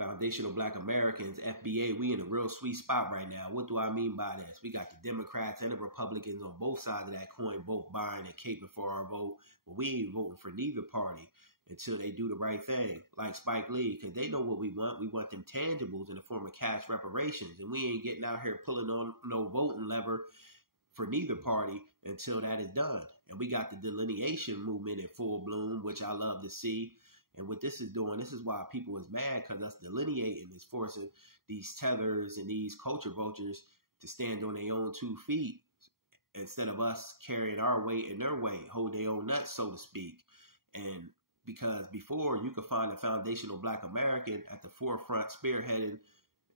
Foundational Black Americans, FBA, we in a real sweet spot right now. What do I mean by this? We got the Democrats and the Republicans on both sides of that coin, both buying and caping for our vote. But we ain't voting for neither party until they do the right thing, like Spike Lee, because they know what we want. We want them tangibles in the form of cash reparations. And we ain't getting out here pulling on no voting lever for neither party until that is done. And we got the delineation movement in full bloom, which I love to see. And what this is doing, this is why people is mad, because us delineating is forcing these tethers and these culture vultures to stand on their own 2 feet instead of us carrying our weight and their weight, hold their own nuts, so to speak. And because before you could find a foundational Black American at the forefront, spearheading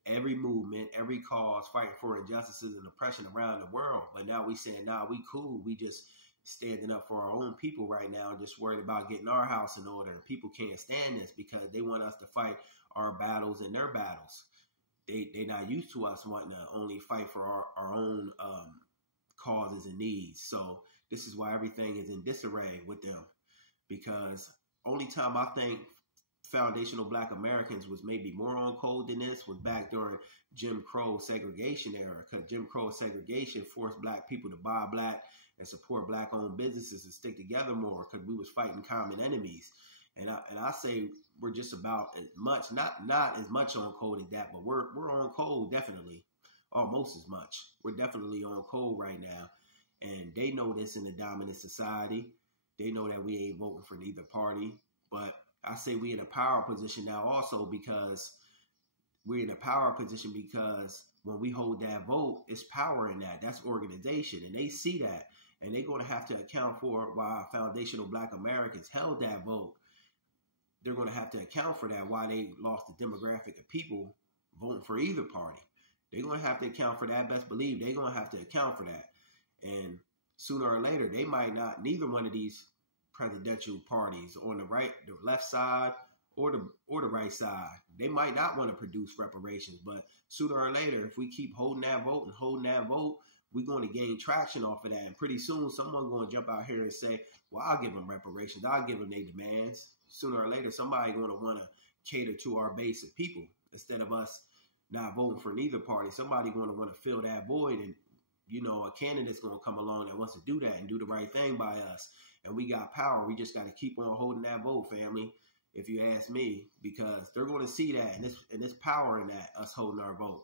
every movement, every cause, fighting for injustices and oppression around the world. But now we saying, nah, we cool. We just standing up for our own people right now, just worried about getting our house in order. And people can't stand this because they want us to fight our battles and their battles. They not used to us wanting to only fight for our own causes and needs. So this is why everything is in disarray with them, because only time I think foundational Black Americans was maybe more on code than this was back during Jim Crow segregation era, because Jim Crow segregation forced Black people to buy Black and support Black-owned businesses and stick together more, because we was fighting common enemies. And I say we're just about as much, not as much on code as that, but we're on code definitely, almost as much. We're definitely on code right now, and they know this in the dominant society. They know that we ain't voting for neither party, but I say we in a power position now also, because we're in a power position because when we hold that vote, it's power in that. That's organization, and they see that. And they're going to have to account for why foundational Black Americans held that vote. They're going to have to account for that, why they lost the demographic of people voting for either party. They're going to have to account for that. Best believe they're going to have to account for that. And sooner or later, they might not, neither one of these presidential parties on the right, the left side or the right side, they might not want to produce reparations. But sooner or later, if we keep holding that vote, we're going to gain traction off of that. And pretty soon, someone's going to jump out here and say, well, I'll give them reparations. I'll give them their demands. Sooner or later, somebody's going to want to cater to our base of people instead of us not voting for neither party. Somebody's going to want to fill that void. And, you know, a candidate's going to come along that wants to do that and do the right thing by us. And we got power. We just got to keep on holding that vote, family, if you ask me, because they're going to see that. And it's power in that, us holding our vote.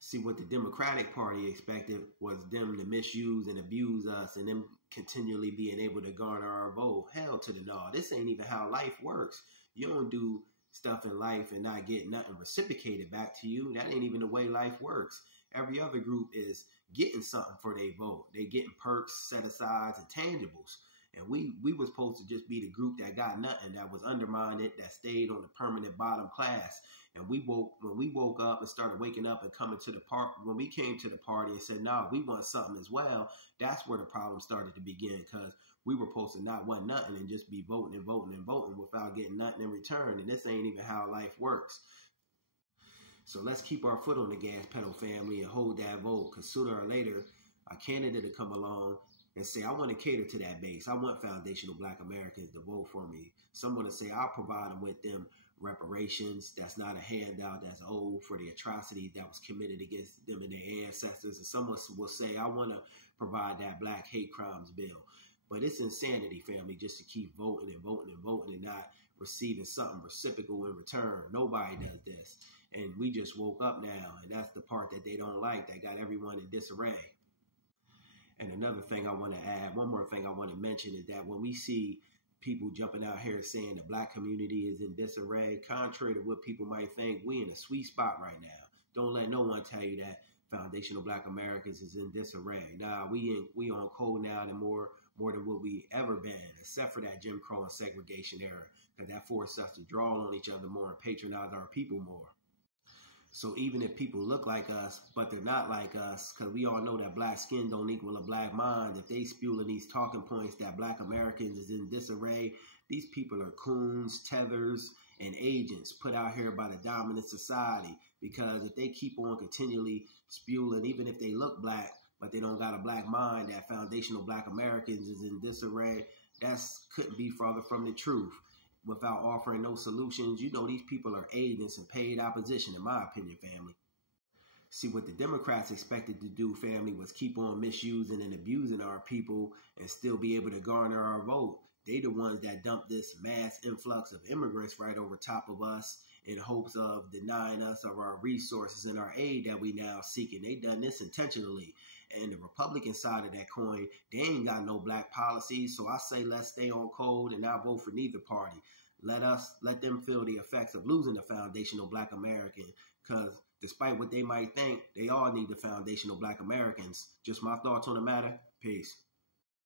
See, what the Democratic Party expected was them to misuse and abuse us and them continually being able to garner our vote. Hell to the no. This ain't even how life works. You don't do stuff in life and not get nothing reciprocated back to you. That ain't even the way life works. Every other group is getting something for their vote. They getting perks, set-asides, and tangibles. And we was supposed to just be the group that got nothing, that was undermined, that stayed on the permanent bottom class. And when we woke up and started waking up and coming to the park, when we came to the party and said, nah, we want something as well, that's where the problem started to begin, because we were supposed to not want nothing and just be voting and voting and voting without getting nothing in return. And this ain't even how life works. So let's keep our foot on the gas pedal, family, and hold that vote, because sooner or later, a candidate will come along and say, I want to cater to that base. I want foundational Black Americans to vote for me. Someone will say, I'll provide them with them reparations. That's not a handout, that's owed for the atrocity that was committed against them and their ancestors. And someone will say, I want to provide that Black hate crimes bill. But it's insanity, family, just to keep voting and voting and voting and not receiving something reciprocal in return. Nobody does this. And we just woke up now, and that's the part that they don't like, that got everyone in disarray. And another thing I want to add, one more thing I want to mention, is that when we see people jumping out here saying the Black community is in disarray, contrary to what people might think, we in a sweet spot right now. Don't let no one tell you that foundational Black Americans is in disarray. Nah, we on code now and more than what we ever been, except for that Jim Crow and segregation era, because that forced us to draw on each other more and patronize our people more. So even if people look like us, but they're not like us, because we all know that Black skin don't equal a Black mind, if they spewing these talking points that Black Americans is in disarray, these people are coons, tethers, and agents put out here by the dominant society. Because if they keep on continually spewing, even if they look Black, but they don't got a Black mind, that foundational Black Americans is in disarray, that couldn't be farther from the truth. without offering no solutions, you know these people are agents and paid opposition, in my opinion, family. See, what the Democrats expected to do, family, was keep on misusing and abusing our people and still be able to garner our vote. They the ones that dumped this mass influx of immigrants right over top of us in hopes of denying us of our resources and our aid that we now seeking. They done this intentionally. And the Republican side of that coin, they ain't got no black policy. So I say let's stay on code and not vote for neither party. Let them feel the effects of losing the foundational black American, because despite what they might think, they all need the foundational black Americans. Just my thoughts on the matter. Peace.